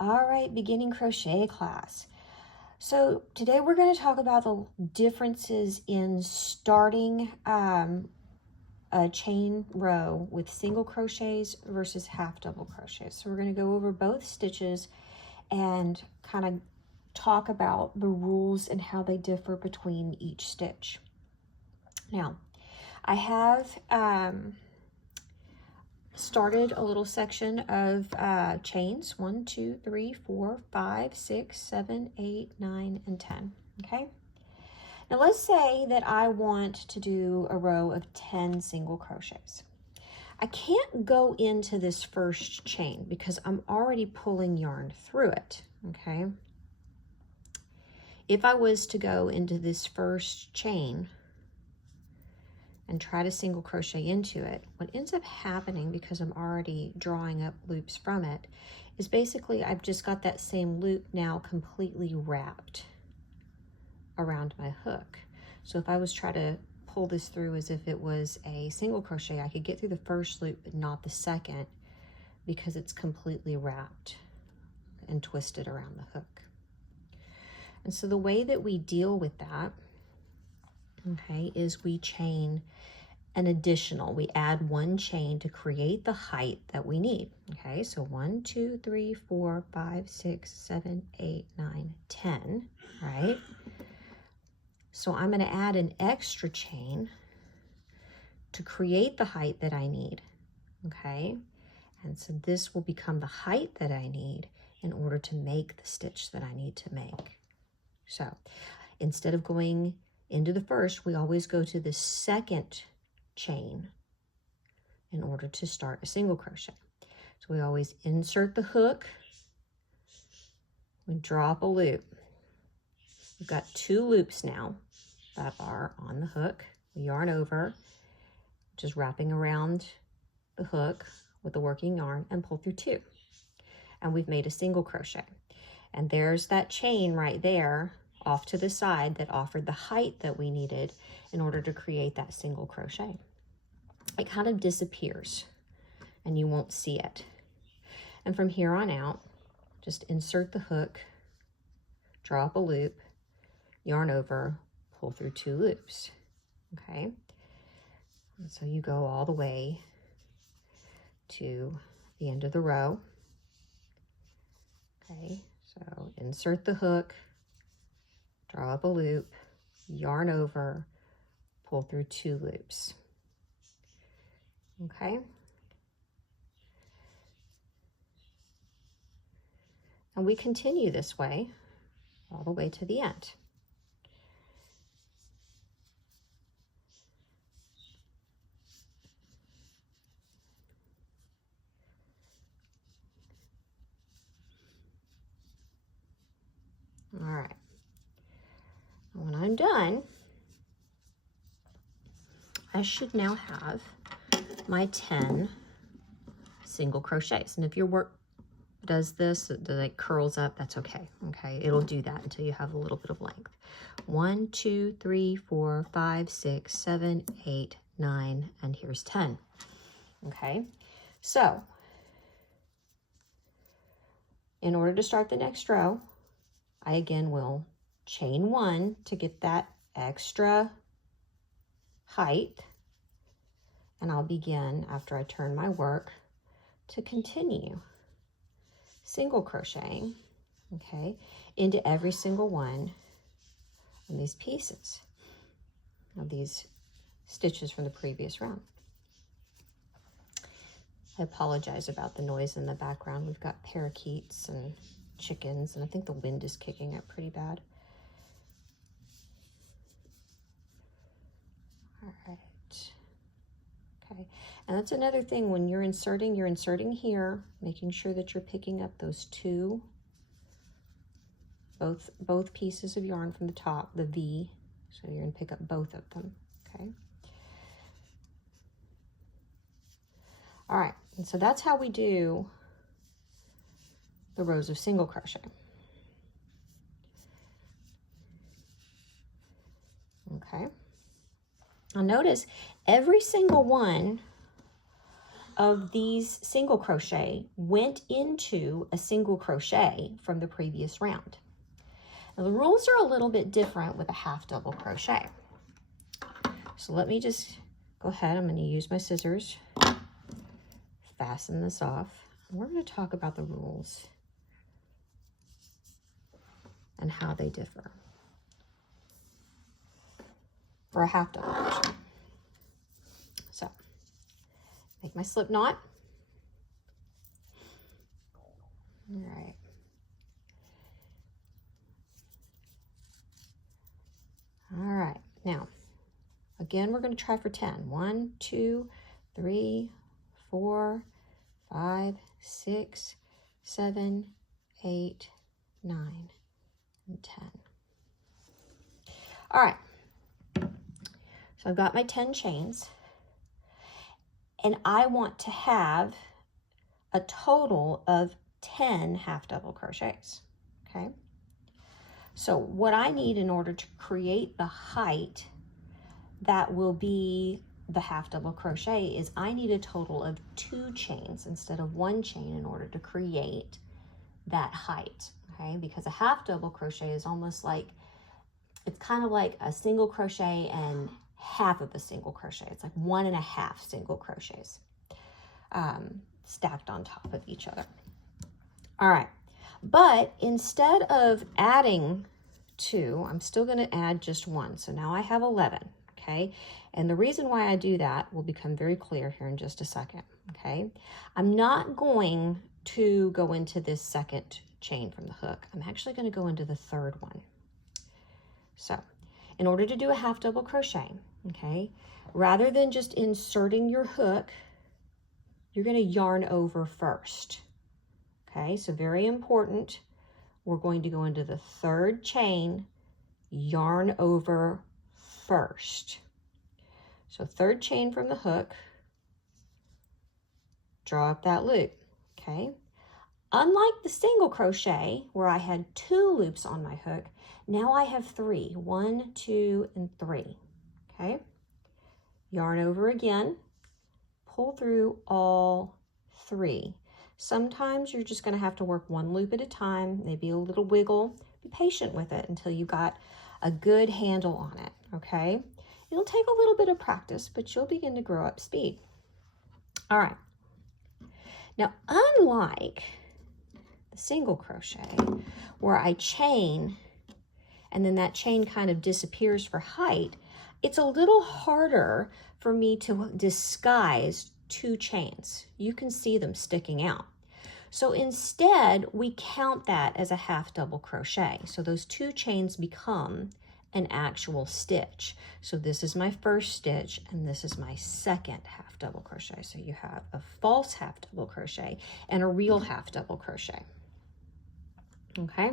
All right, beginning crochet class. So today we're going to talk about the differences in starting a chain row with single crochets versus half double crochets. So we're going to go over both stitches and kind of talk about the rules and how they differ between each stitch. Now, I have started a little section of chains 1, 2, 3, 4, 5, 6, 7, 8, 9, and 10. Okay, now let's say that I want to do a row of 10 single crochets. I can't go into this first chain because I'm already pulling yarn through it. Okay, if I was to go into this first chain and try to single crochet into it, what ends up happening, because I'm already drawing up loops from it, is basically I've just got that same loop now completely wrapped around my hook. So if I was trying to pull this through as if it was a single crochet, I could get through the first loop but not the second, because it's completely wrapped and twisted around the hook. And so the way that we deal with that, okay, is we chain an additional. We add one chain to create the height that we need. Okay, so 1, 2, 3, 4, 5, 6, 7, 8, 9, 10, right? So I'm going to add an extra chain to create the height that I need. Okay, and so this will become the height that I need in order to make the stitch that I need to make. So instead of going into the first, we always go to the second chain in order to start a single crochet. So we always insert the hook, we draw up a loop. We've got 2 loops now that are on the hook. We yarn over, just wrapping around the hook with the working yarn, and pull through 2. And we've made a single crochet. And there's that chain right there off to the side that offered the height that we needed in order to create that single crochet. It kind of disappears and you won't see it. And from here on out, just insert the hook, draw up a loop, yarn over, pull through 2 loops. Okay, and so you go all the way to the end of the row. Okay, so insert the hook, draw up a loop, yarn over, pull through 2 loops. Okay, and we continue this way all the way to the end. All right, when I'm done, I should now have my 10 single crochets. And if your work does this, it like curls up, that's okay. Okay, it'll do that until you have a little bit of length. 1, 2, 3, 4, 5, 6, 7, 8, 9, and here's 10. Okay, so in order to start the next row, I again will chain 1 to get that extra height, and I'll begin, after I turn my work, to continue single crocheting, okay, into every single one of these pieces of these stitches from the previous round. I apologize about the noise in the background. We've got parakeets and chickens, and I think the wind is kicking up pretty bad. All right. Okay, and that's another thing, when you're inserting here, making sure that you're picking up those 2, both pieces of yarn from the top, the V, so you're gonna pick up both of them, okay? All right, and so that's how we do the rows of single crochet. Okay, now notice every single one of these single crochet went into a single crochet from the previous round. Now the rules are a little bit different with a half double crochet. So let me just go ahead. I'm going to use my scissors, fasten this off. We're going to talk about the rules and how they differ for a half double crochet. So make my slip knot. All right. All right. Now, again, we're going to try for 10. 1, 2, 3, 4, 5, 6, 7, 8, 9, and 10. All right. So I've got my 10 chains, and I want to have a total of 10 half double crochets, okay? So what I need in order to create the height that will be the half double crochet is I need a total of 2 chains instead of 1 chain in order to create that height, okay? Because a half double crochet is almost like, it's kind of like a single crochet and half of a single crochet. It's like 1.5 single crochets stacked on top of each other. All right, but instead of adding 2, I'm still going to add just 1. So now I have 11, okay? And the reason why I do that will become very clear here in just a second, okay? I'm not going to go into this second chain from the hook. I'm actually going to go into the third one. So in order to do a half double crochet, okay, rather than just inserting your hook, you're going to yarn over first. Okay, so very important. We're going to go into the third chain, yarn over first. So third chain from the hook, draw up that loop, okay? Unlike the single crochet where I had 2 loops on my hook, now I have 3, 1, 2, and 3, okay? Yarn over again, pull through all 3. Sometimes you're just going to have to work 1 loop at a time, maybe a little wiggle. Be patient with it until you got a good handle on it, okay? It'll take a little bit of practice, but you'll begin to grow up speed. All right. Now, unlike the single crochet where I chain and then that chain kind of disappears for height, it's a little harder for me to disguise 2 chains. You can see them sticking out. So instead, we count that as a half double crochet. So those 2 chains become an actual stitch. So this is my first stitch and this is my second half double crochet. So you have a false half double crochet and a real half double crochet. Okay,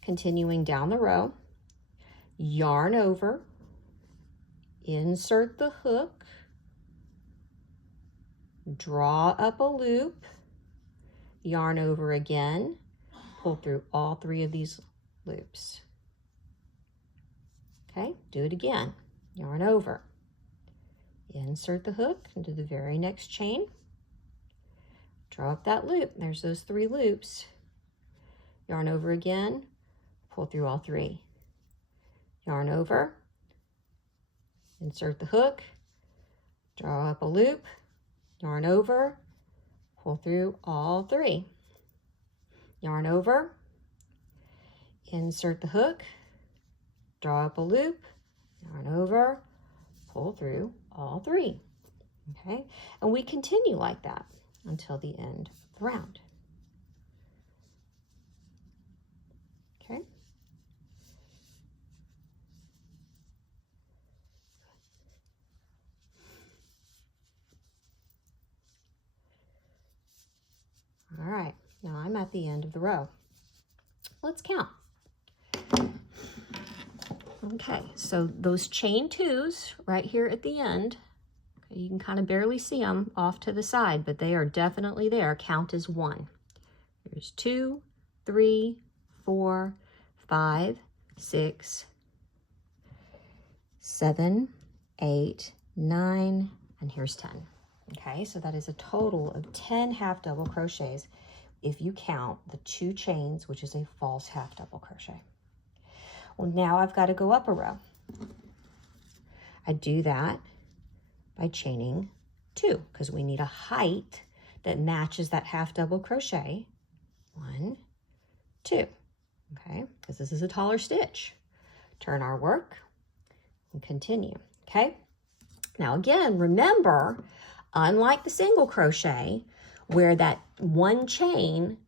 continuing down the row, yarn over, insert the hook, draw up a loop, yarn over again, pull through all 3 of these loops. Okay, do it again. Yarn over, insert the hook into the very next chain, draw up that loop. There's those 3 loops. Yarn over again, pull through all 3. Yarn over, insert the hook, draw up a loop, yarn over, pull through all 3. Yarn over, insert the hook, draw up a loop, yarn over, pull through all 3. Okay, and we continue like that until the end of the round. Okay. All right, now I'm at the end of the row. Let's count. Okay, so those chain 2s right here at the end, okay, you can kind of barely see them off to the side, but they are definitely there. Count as 1. There's 2, 3, 4, 5, 6, 7, 8, 9, and here's 10. Okay, so that is a total of 10 half double crochets if you count the 2 chains, which is a false half double crochet. Well, now I've got to go up a row. I do that by chaining 2 because we need a height that matches that half double crochet. 1, 2, okay, because this is a taller stitch. Turn our work and continue, okay? Now again, remember, unlike the single crochet, where that 1 chain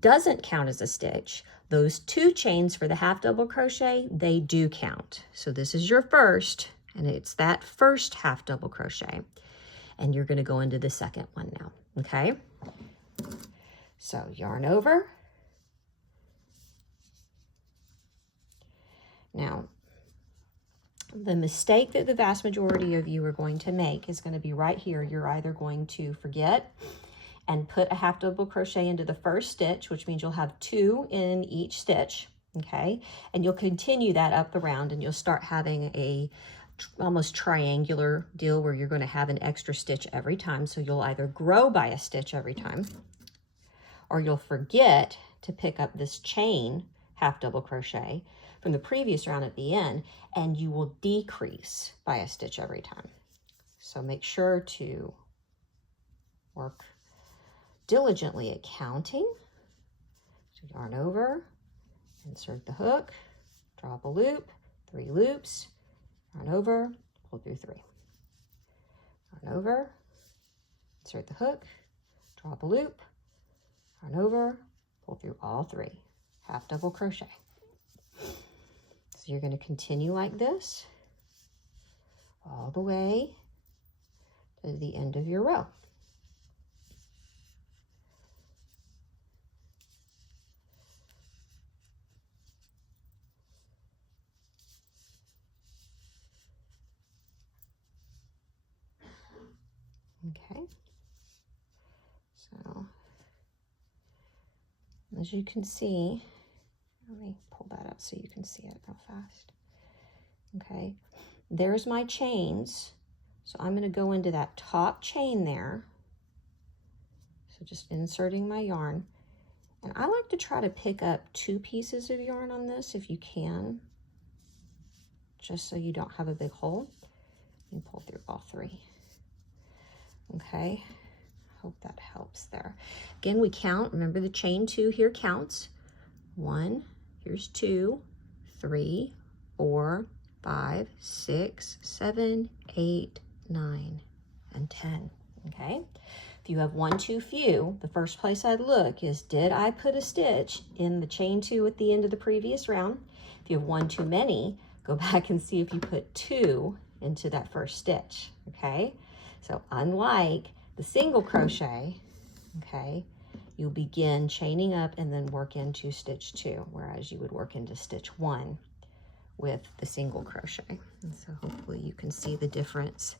doesn't count as a stitch, those 2 chains for the half double crochet, they do count. So this is your first, and it's that first half double crochet. And you're gonna go into the second one now, okay? So yarn over. Now, the mistake that the vast majority of you are going to make is going to be right here. You're either going to forget and put a half double crochet into the first stitch, which means you'll have 2 in each stitch, okay? And you'll continue that up the round, and you'll start having a almost triangular deal where you're going to have an extra stitch every time. So you'll either grow by a stitch every time, or you'll forget to pick up this chain half double crochet from the previous round at the end, and you will decrease by a stitch every time. So make sure to work diligently at counting. So yarn over, insert the hook, drop a loop, 3 loops, yarn over, pull through 3. Yarn over, insert the hook, drop a loop, yarn over, pull through all 3, half double crochet. So you're going to continue like this all the way to the end of your row. Okay, so as you can see, let me pull that up so you can see it real fast. Okay, there's my chains. So I'm going to go into that top chain there. So just inserting my yarn. And I like to try to pick up 2 pieces of yarn on this if you can, just so you don't have a big hole. And pull through all 3. Okay, hope that helps there. Again, we count. Remember the chain 2 here counts. 1, here's 2, 3, 4, 5, 6, 7, 8, 9, and 10. Okay, if you have 1 too few, the first place I'd look is, did I put a stitch in the chain 2 at the end of the previous round? If you have 1 too many, go back and see if you put 2 into that first stitch. Okay, so unlike the single crochet, okay, you'll begin chaining up and then work into stitch 2, whereas you would work into stitch 1 with the single crochet. And so hopefully you can see the difference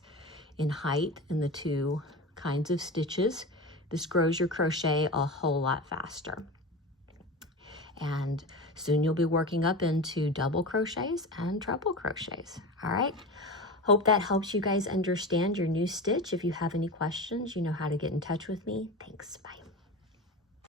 in height in the 2 kinds of stitches. This grows your crochet a whole lot faster. And soon you'll be working up into double crochets and treble crochets. All right. Hope that helps you guys understand your new stitch. If you have any questions, you know how to get in touch with me. Thanks. Bye.